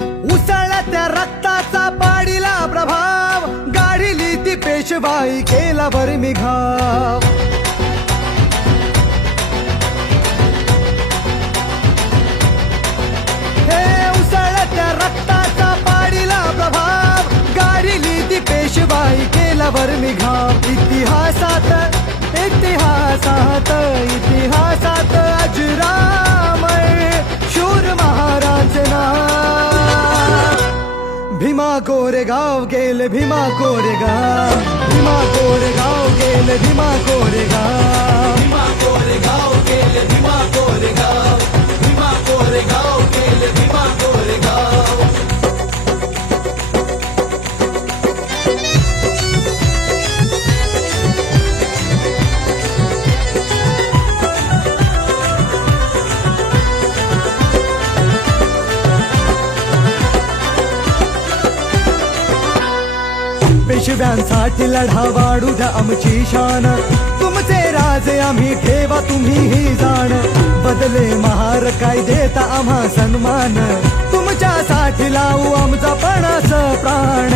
उसळला त्या रक्ताचा पाडीला प्रभाव, गाढिली ती पेशवाई केला वर मी घाव. हे उसळला त्या रक्ताचा पाडीला प्रभाव, गाढिली ती पेशवाई केला वर मी घाव. इतिहासात इतिहासात इतिहासात अजरामर शूर महाराज नाव. भीमा कोरेगाव गेले भीमा कोरेगाव, भीमा कोरेगाव गेले भीमा कोरेगाव, भीमा कोरेगाव गेले भीमा कोरेगाव, भीमा कोरेगाव गेले भीमा कोरेगाव. पेशव्यांसाठी लढा वाढू द्या आमची शान, तुमचे राजे आम्ही ठेवा तुम्ही ही जाण. बदले महार काय देता आम्हा सन्मान, तुमच्यासाठी लावू आमचा पणास प्राण.